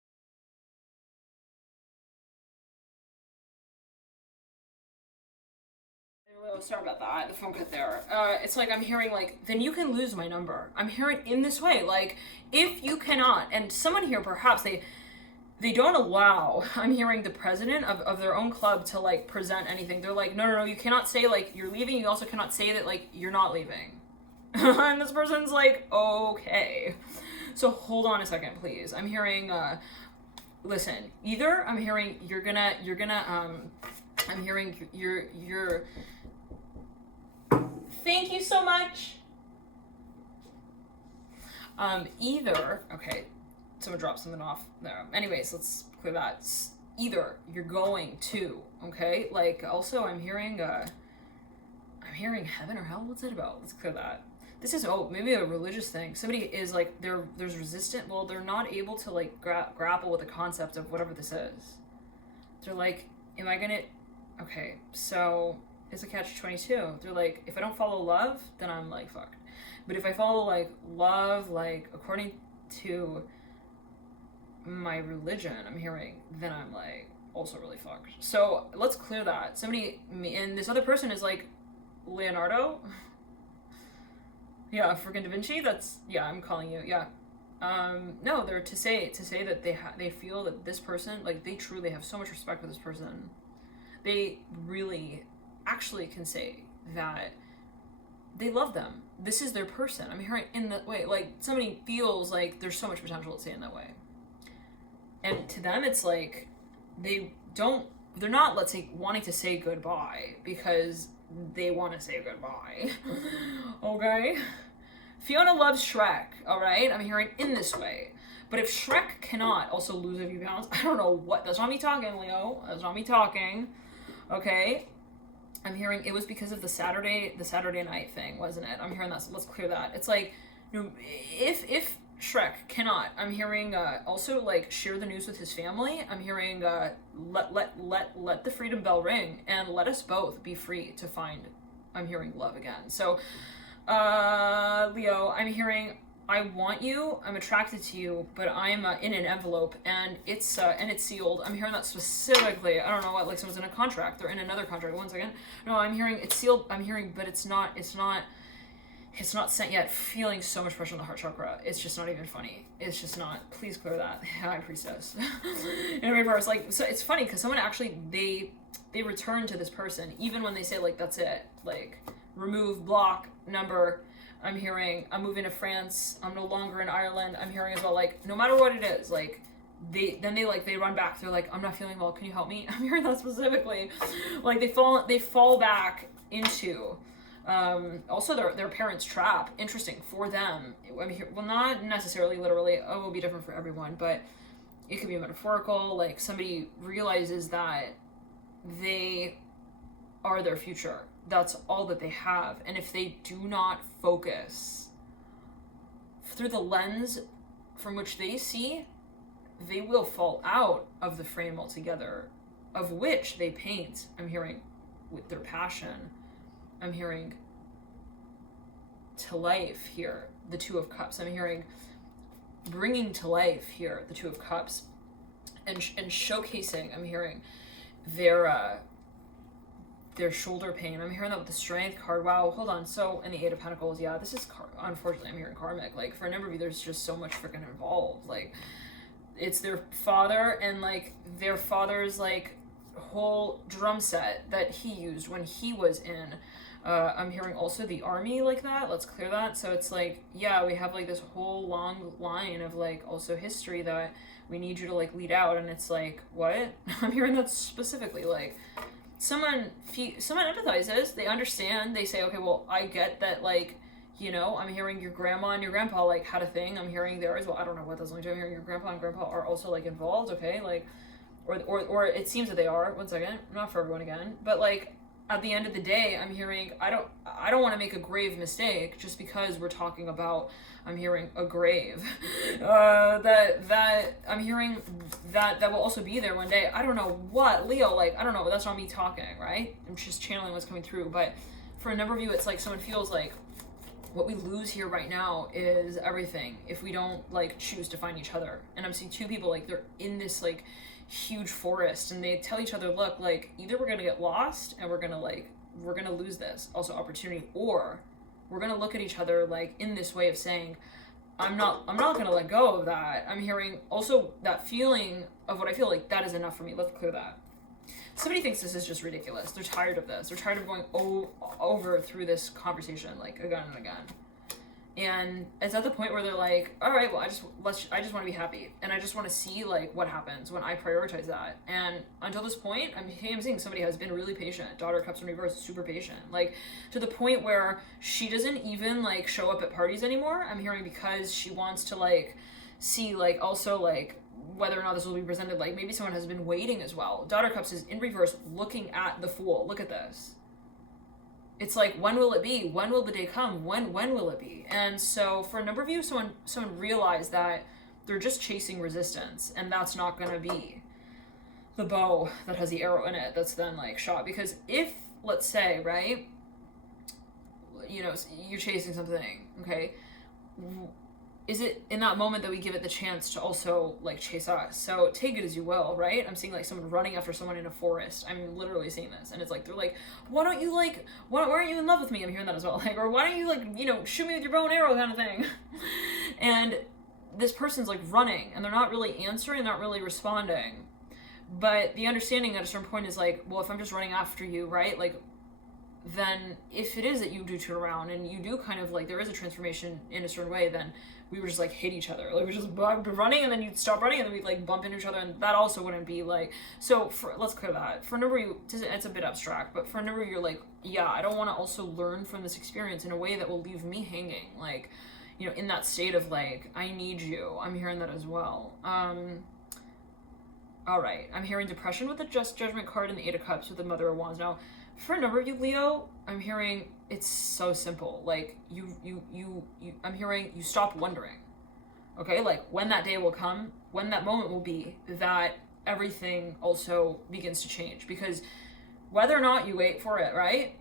Sorry about that, the phone cut there. It's like I'm hearing like, then you can lose my number. I'm hearing in this way, like, if you cannot, and someone here perhaps they don't allow, I'm hearing the president of their own club to like present anything. They're like, no, you cannot say like you're leaving, you also cannot say that like you're not leaving. And this person's like, okay. So hold on a second, please. I'm hearing, listen, either I'm hearing I'm hearing you're thank you so much. Either, okay, someone dropped something off there. Anyways, let's clear that. Either you're going to, okay, like also I'm hearing heaven or hell. What's that about? Let's clear that. This is, maybe a religious thing. Somebody is like, there's resistant. Well, they're not able to like grapple with the concept of whatever this is. They're like, am I gonna, okay, so it's a catch-22. They're like, if I don't follow love, then I'm like fucked. But if I follow like love, like according to my religion, I'm hearing, then I'm like also really fucked. So let's clear that. Somebody, and this other person is like Leonardo. Yeah, freaking Da Vinci. That's, yeah, I'm calling you. Yeah. No, they're to say that they feel that this person, like, they truly have so much respect for this person. They really actually can say that they love them. This is their person. I'm hearing in that way, like, somebody feels like there's so much potential to say in that way. And to them, it's like, they're not, let's say, wanting to say goodbye because they want to say goodbye. Okay? Fiona loves Shrek, alright? I'm hearing in this way. But if Shrek cannot also lose a few pounds, I don't know what, that's not me talking, Leo. That's not me talking. Okay? I'm hearing it was because of the Saturday night thing, wasn't it? I'm hearing that, so let's clear that. It's like, you know, if Shrek cannot, I'm hearing also like share the news with his family. I'm hearing let the freedom bell ring and let us both be free to find, I'm hearing love again. So Leo, I'm hearing I want you, I'm attracted to you, but I'm in an envelope and it's sealed. I'm hearing that specifically. I don't know what, like someone's in a contract. They're in another contract. One second. No, I'm hearing it's sealed. I'm hearing, but it's not sent yet. Feeling so much pressure on the heart chakra. It's just not even funny. It's just not. Please clear that. High Priestess. In reverse, like, so it's funny because someone actually, they return to this person even when they say like that's it, like remove, block, number. I'm hearing I'm moving to France, I'm no longer in Ireland. I'm hearing as well, like, no matter what it is, like, they run back, they're like, I'm not feeling well, can you help me? I'm hearing that specifically. Like, they fall back into also their parents' trap. Interesting for them. I mean, well, not necessarily literally, it will be different for everyone, but it could be metaphorical. Like, somebody realizes that they are their future. That's all that they have. And if they do not focus through the lens from which they see, they will fall out of the frame altogether, of which they paint, I'm hearing, with their passion. I'm hearing to life here, the Two of Cups. I'm hearing bringing to life here, the Two of Cups, and showcasing, I'm hearing, their shoulder pain. I'm hearing that with the Strength card. Wow, hold on. So, in the Eight of Pentacles, yeah, this is, unfortunately, I'm hearing karmic. Like, for a number of you, there's just so much freaking involved. Like, it's their father and, like, their father's, like, whole drum set that he used when he was in. I'm hearing also the army like that. Let's clear that. So it's like, yeah, we have, like, this whole long line of, like, also history that we need you to, like, lead out. And it's like, what? I'm hearing that specifically, like, someone empathizes, they understand, they say, okay, well, I get that, like, you know, I'm hearing your grandma and your grandpa, like, had a thing. I'm hearing there as well. I don't know what that's like. I'm hearing your grandpa and grandpa are also, like, involved, okay? Like, or it seems that they are. One second. Not for everyone again. But, like, at the end of the day, I'm hearing, I don't want to make a grave mistake just because we're talking about, I'm hearing a grave. That I'm hearing that will also be there one day. I don't know what, Leo, like, I don't know, but that's not me talking, right? I'm just channeling what's coming through. But for a number of you, it's like someone feels like what we lose here right now is everything if we don't, like, choose to find each other. And I'm seeing two people, like, they're in this, like, huge forest, and they tell each other, look, like, either we're gonna get lost and we're gonna lose this also opportunity, or we're gonna look at each other, like, in this way of saying, I'm not gonna let go of that. I'm hearing also that feeling of what I feel like that is enough for me. Let's clear that. Somebody thinks this is just ridiculous. They're tired of this. They're tired of going over through this conversation, like, again and again. And it's at the point where they're like, all right, well, I just want to be happy. And I just want to see, like, what happens when I prioritize that. And until this point, I'm seeing somebody has been really patient. Daughter of Cups in reverse, super patient. Like, to the point where she doesn't even, like, show up at parties anymore. I'm hearing because she wants to, like, see, like, also, like, whether or not this will be presented. Like, maybe someone has been waiting as well. Daughter of Cups is in reverse, looking at the Fool. Look at this. It's like, when will it be? When will the day come? When will it be? And so for a number of you, someone realized that they're just chasing resistance, and that's not going to be the bow that has the arrow in it that's then, like, shot. Because if, let's say, right, you know, you're chasing something, okay, is it in that moment that we give it the chance to also, like, chase us? So take it as you will, right? I'm seeing, like, someone running after someone in a forest. I'm literally seeing this. And it's like, they're like, why aren't you in love with me? I'm hearing that as well. Like, or why don't you, like, you know, shoot me with your bow and arrow kind of thing. And this person's, like, running, and they're not really answering, not really responding. But the understanding at a certain point is like, well, if I'm just running after you, right? Like, then if it is that you do turn around and you do kind of, like, there is a transformation in a certain way, then we would just, like, hit each other. Like, we just running, and then you'd stop running, and then we'd, like, bump into each other, and that also wouldn't be, like, so let's clear that. For a number of you, it's a bit abstract, but for a number of you, you're like, yeah, I don't want to also learn from this experience in a way that will leave me hanging, like, you know, in that state of, like, I need you. I'm hearing that as well. All right, I'm hearing depression with the Just Judgment card and the Eight of Cups with the Mother of Wands. Now, for a number of you, Leo, I'm hearing it's so simple. Like, I'm hearing you stop wondering. Okay, like, when that day will come, when that moment will be, that everything also begins to change. Because whether or not you wait for it, right?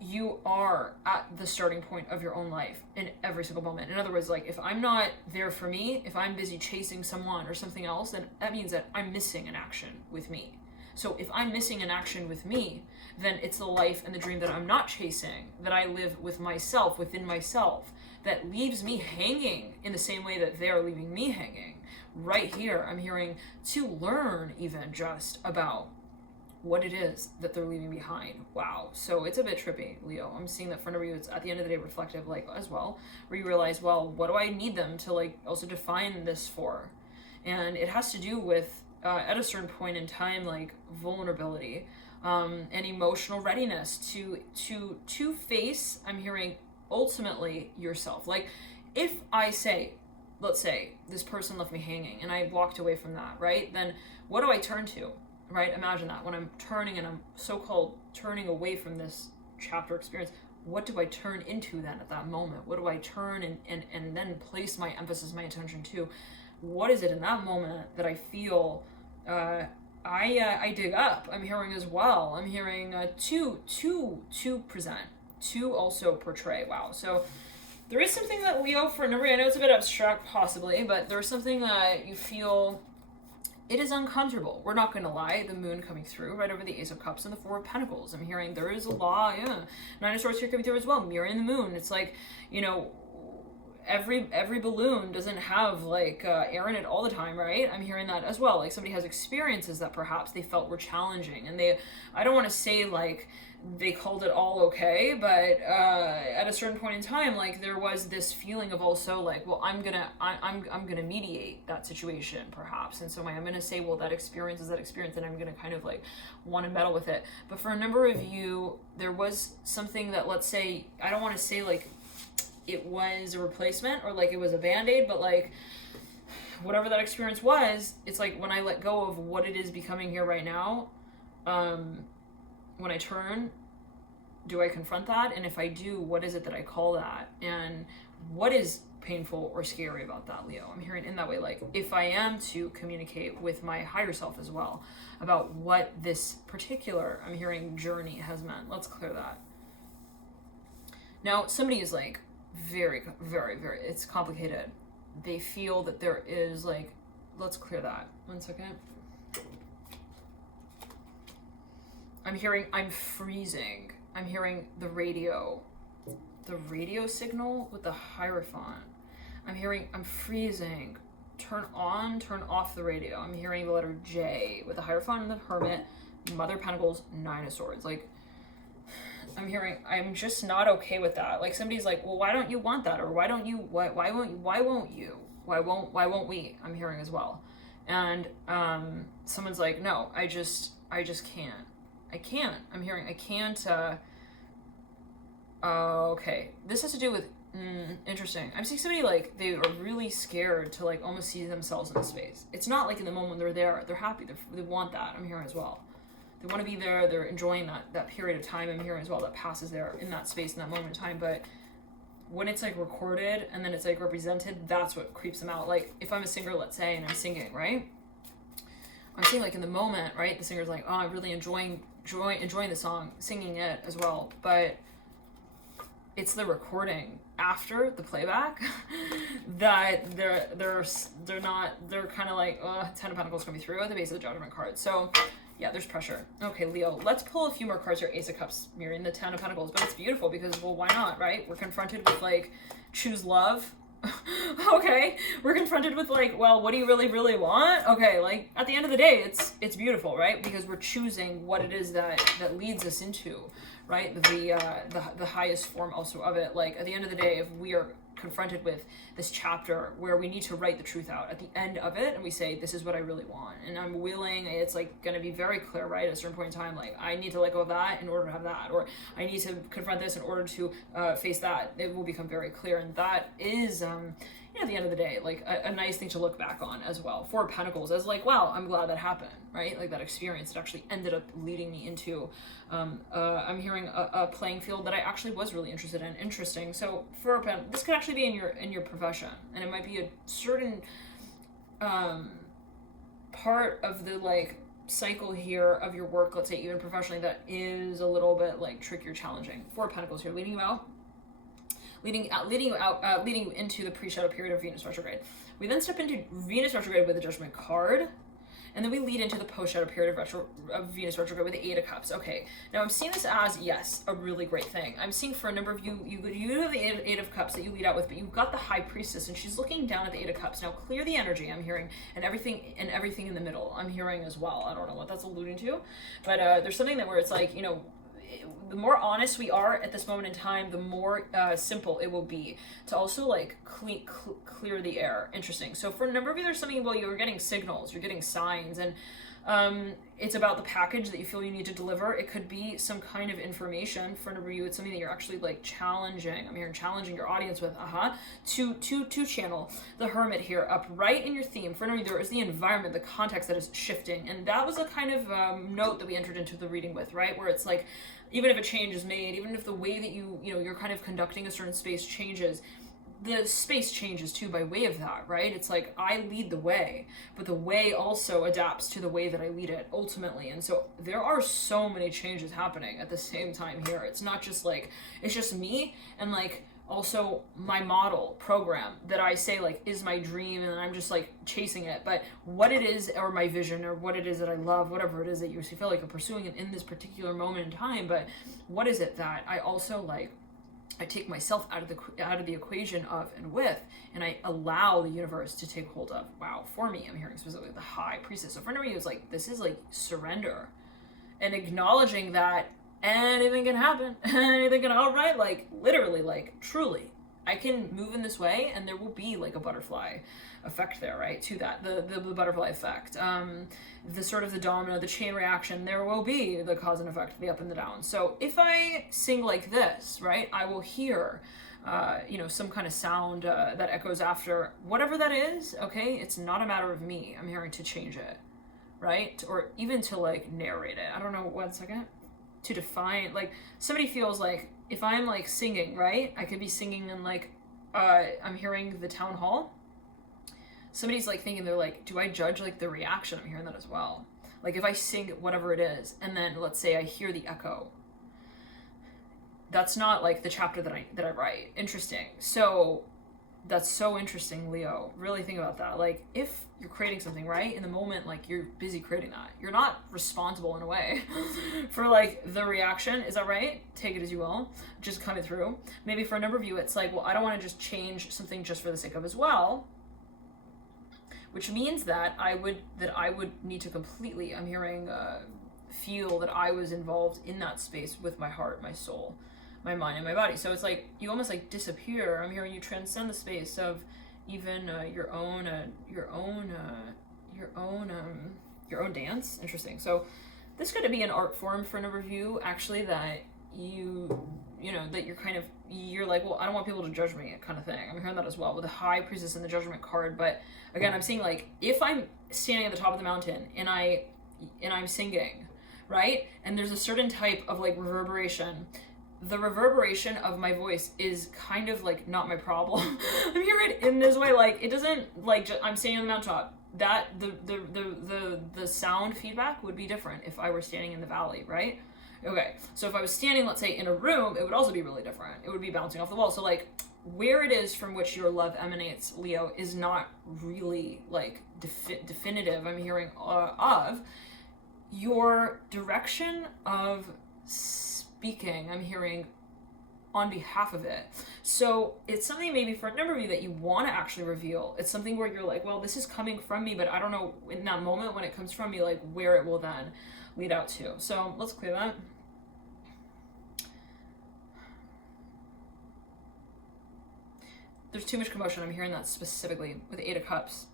You are at the starting point of your own life in every single moment. In other words, like, if I'm not there for me, if I'm busy chasing someone or something else, then that means that I'm missing an action with me. So if I'm missing an action with me, then it's the life and the dream that I'm not chasing, that I live with myself, within myself, that leaves me hanging in the same way that they're leaving me hanging. Right here, I'm hearing to learn even just about what it is that they're leaving behind. Wow. So it's a bit trippy, Leo. I'm seeing that for a number of you, it's at the end of the day reflective, like, as well, where you realize, well, what do I need them to, like, also define this for? And it has to do with, at a certain point in time, like, vulnerability, and emotional readiness to face, I'm hearing, ultimately yourself. Like, if I say, let's say this person left me hanging and I walked away from that, right? Then what do I turn to, right? Imagine that when I'm turning and I'm so-called turning away from this chapter experience, what do I turn into then at that moment? What do I turn and then place my emphasis, my attention to? What is it in that moment that I feel I dig up? I'm hearing as well. I'm hearing to present, to also portray. Wow. So there is something that Leo, for a number, I know it's a bit abstract possibly, but there's something that you feel it is uncomfortable. We're not going to lie. The moon coming through right over the Ace of Cups and the Four of Pentacles. I'm hearing there is a law. Yeah. Nine of Swords here coming through as well, mirroring the moon. It's like, you know, every balloon doesn't have like air in it all the time, right? I'm hearing that as well. Like somebody has experiences that perhaps they felt were challenging, and I don't want to say like they called it all okay, but at a certain point in time, like there was this feeling of also like, well, I'm gonna mediate that situation perhaps, and so I'm gonna say, well, that experience is that experience, and I'm gonna kind of like want to meddle with it. But for a number of you, there was something that, let's say, I don't want to say like it was a replacement or like it was a band-aid, but like whatever that experience was, it's like when I let go of what it is becoming here right now, when I turn, do I confront that? And if I do, what is it that I call that? And what is painful or scary about that, Leo? I'm hearing in that way, like if I am to communicate with my higher self as well about what this particular, I'm hearing, journey has meant. Let's clear that. Now, somebody is like very, very, very, it's complicated. They feel that there is like, let's clear that. 1 second. I'm hearing I'm freezing. I'm hearing the radio signal with the Hierophant. I'm hearing I'm freezing. Turn on, turn off the radio. I'm hearing the letter J with the Hierophant and the Hermit, Mother of Pentacles, Nine of Swords. Like, I'm hearing I'm just not okay with that. Like somebody's like, well, why don't you want that? Or why don't you, why won't you? Why won't we? I'm hearing as well. And someone's like, no, I just can't. I can't. I'm hearing I can't. Okay. This has to do with, interesting. I'm seeing somebody like they are really scared to like almost see themselves in the space. It's not like in the moment when they're there, they're happy, they want that. I'm hearing as well. They want to be there, they're enjoying that period of time. I'm hearing as well that passes there in that space, in that moment in time. But when it's like recorded and then it's like represented, that's what creeps them out. Like if I'm a singer, let's say, and I'm singing, right? I'm seeing like in the moment, right? The singer's like, oh, I'm really enjoying the song, singing it as well. But it's the recording after the playback that they're kind of like, Ten of Pentacles coming through at the base of the Judgment card. So yeah, there's pressure. Okay, Leo, let's pull a few more cards here. Ace of Cups mirroring the Ten of Pentacles, but it's beautiful because, well, why not, right? We're confronted with like, choose love. Okay, we're confronted with like, well, what do you really, really want? Okay, like at the end of the day, it's beautiful, right? Because we're choosing what it is that leads us into, right? The highest form also of it. Like at the end of the day, if we are confronted with this chapter where we need to write the truth out at the end of it, and we say, this is what I really want, and I'm willing, it's like going to be very clear, right, at a certain point in time, like I need to let go of that in order to have that, or I need to confront this in order to face that. It will become very clear, and that is at the end of the day, like a nice thing to look back on as well. Four of Pentacles as like, wow, I'm glad that happened, right? Like that experience that actually ended up leading me into I'm hearing a playing field that I actually was really interested in. Interesting. So for this could actually be in your profession, and it might be a certain part of the like cycle here of your work, let's say even professionally, that is a little bit like tricky or challenging. Four of Pentacles here, leading you into the pre-shadow period of Venus retrograde. We then step into Venus retrograde with the Judgment card, And then we lead into the post-shadow period of Venus retrograde with the Eight of Cups. Okay, now I'm seeing this as, yes, a really great thing. I'm seeing for a number of you, you have the Eight of Cups that you lead out with, but you've got the High Priestess, and she's looking down at the Eight of Cups. Now clear the energy, I'm hearing, and everything in the middle, I'm hearing as well. I don't know what that's alluding to, but there's something that where it's like, you know, the more honest we are at this moment in time, the more simple it will be to also like clear the air. Interesting. So for a number of you, there's something, well, you're getting signals, you're getting signs, and it's about the package that you feel you need to deliver. It could be some kind of information. For a number of you, it's something that you're actually like challenging. I'm hearing challenging your audience with, to channel the Hermit here up right in your theme. For a number of you, there is the environment, the context that is shifting. And that was a kind of note that we entered into the reading with, right? Where it's like, even if a change is made, even if the way that you're kind of conducting a certain space changes, the space changes too by way of that, right? It's like I lead the way, but the way also adapts to the way that I lead it ultimately. And so there are so many changes happening at the same time here. It's not just like, it's just me and like also my model program that I say like is my dream, and I'm just like chasing it. But what it is, or my vision, or what it is that I love, whatever it is that you feel like you're pursuing in this particular moment in time, but what is it that I also like, I take myself out of the equation of and with, and I allow the universe to take hold of. Wow, for me, I'm hearing specifically the High Priestess. So for me, it's like, this is like surrender and acknowledging that anything can happen, anything can, all right, like literally, like truly, I can move in this way, and there will be like a butterfly effect there, right? To that, the butterfly effect, the sort of the domino, the chain reaction, there will be the cause and effect, the up and the down. So if I sing like this, right, I will hear, some kind of sound that echoes after, whatever that is, okay? It's not a matter of me, I'm hearing, to change it, right? Or even to like narrate it. I don't know, 1 second. To define, like somebody feels like if I'm like singing, right, I could be singing in like I'm hearing the town hall. Somebody's like thinking, they're like, do I judge like the reaction? I'm hearing that as well. Like if I sing whatever it is, and then let's say I hear the echo, that's not like the chapter that I write. Interesting. So that's so interesting, Leo. Really think about that. Like if you're creating something, right, in the moment, like you're busy creating that, you're not responsible in a way for like the reaction. Is that right? Take it as you will, just coming through. Maybe for a number of you, it's like, well, I don't want to just change something just for the sake of as well, which means that I would need to completely, I'm hearing, feel that I was involved in that space with my heart, my soul, my mind, and my body. So it's like you almost like disappear. I'm hearing you transcend the space of even your own dance. Interesting. So this could be an art form for a number of you, actually, that that you're like, well, I don't want people to judge me, kind of thing. I'm hearing that as well with the High Priestess and the Judgment card. But again, I'm seeing like if I'm standing at the top of the mountain and I'm singing, right, and there's a certain type of like reverberation. The reverberation of my voice is kind of like not my problem. I'm hearing it in this way, like it doesn't like I'm standing on the mountaintop. That the sound feedback would be different if I were standing in the valley, right? Okay, so if I was standing, let's say, in a room, it would also be really different. It would be bouncing off the wall. So like where it is from which your love emanates, Leo, is not really like definitive. I'm hearing of your direction of speaking, I'm hearing on behalf of it. So it's something maybe for a number of you that you want to actually reveal. It's something where you're like, well, this is coming from me, but I don't know in that moment when it comes from me, like where it will then lead out to. So let's clear that. There's too much commotion. I'm hearing that specifically with the Eight of Cups,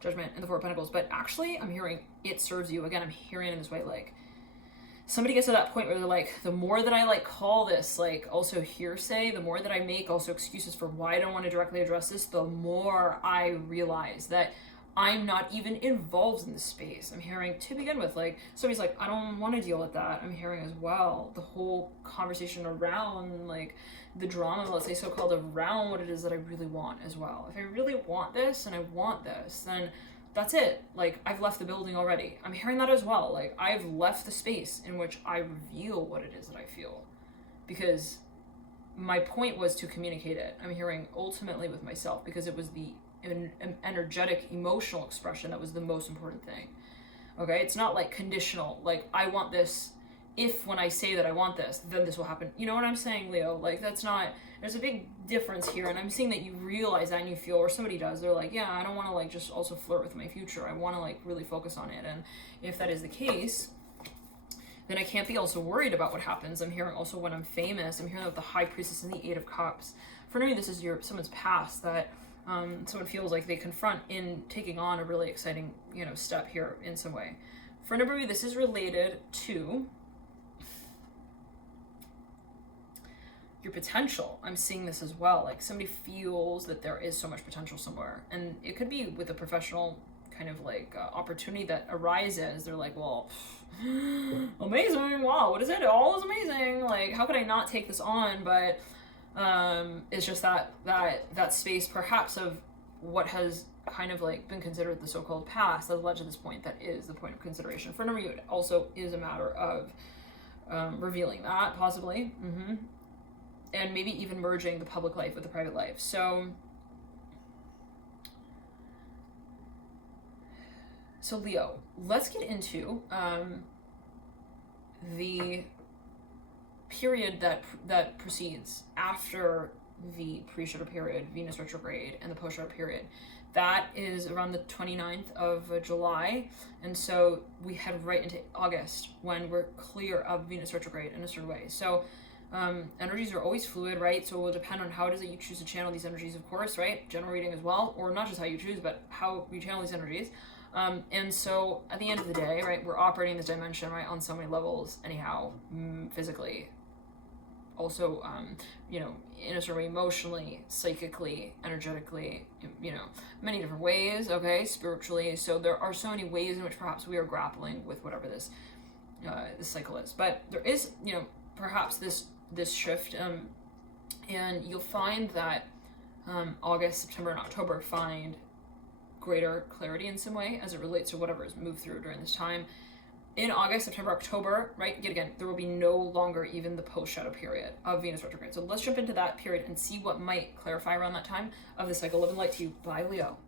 Judgment, and the Four of Pentacles. But actually, I'm hearing it serves you. Again, I'm hearing it in this way, like somebody gets to that point where they're like, the more that I like call this like also hearsay, the more that I make also excuses for why I don't want to directly address this, the more I realize that I'm not even involved in the space. I'm hearing to begin with, like somebody's like, I don't want to deal with that. I'm hearing as well the whole conversation around like the drama, let's say so-called, around what it is that I really want as well. If I really want this and I want this, then that's it. Like I've left the building already. I'm hearing that as well. Like I've left the space in which I reveal what it is that I feel, because my point was to communicate it. I'm hearing ultimately with myself, because it was the energetic, emotional expression that was the most important thing. Okay, it's not like conditional, like I want this, if when I say that I want this, then this will happen. You know what I'm saying, Leo? Like that's not, there's a big difference here, and I'm seeing that you realize that and you feel, or somebody does, they're like, yeah, I don't want to like just also flirt with my future. I want to like really focus on it. And if that is the case, then I can't be also worried about what happens. I'm hearing also when I'm famous, I'm hearing that the High Priestess and the Eight of Cups. For me, this is someone's past that someone feels like they confront in taking on a really exciting, you know, step here in some way. For number three, this is related to your potential. I'm seeing this as well. Like somebody feels that there is so much potential somewhere, and it could be with a professional kind of like opportunity that arises. They're like, well, amazing, wow, what is it? All is amazing. Like, how could I not take this on? But it's just that space perhaps of what has kind of like been considered the so-called past that led to this point that is the point of consideration. For number you, it also is a matter of revealing that possibly. And maybe even merging the public life with the private life. So Leo, let's get into the period that proceeds after the pre-shadow period, Venus retrograde, and the post-shadow period. That is around the 29th of July, and so we head right into August when we're clear of Venus retrograde in a certain way. So energies are always fluid, right? So it will depend on how it is that you choose to channel these energies, of course, right? General reading as well, or not just how you choose, but how you channel these energies. And so at the end of the day, right, we're operating this dimension, right, on so many levels, anyhow, physically, also, you know, in a certain way, emotionally, psychically, energetically, you know, many different ways, okay, spiritually. So there are so many ways in which perhaps we are grappling with whatever this cycle is. But there is, you know, perhaps this shift, and you'll find that August, September, and October find greater clarity in some way as it relates to whatever is moved through during this time. In August, September, October, right, yet again, there will be no longer even the post-shadow period of Venus retrograde. So let's jump into that period and see what might clarify around that time of the cycle. Love and light to you. Bye, Leo.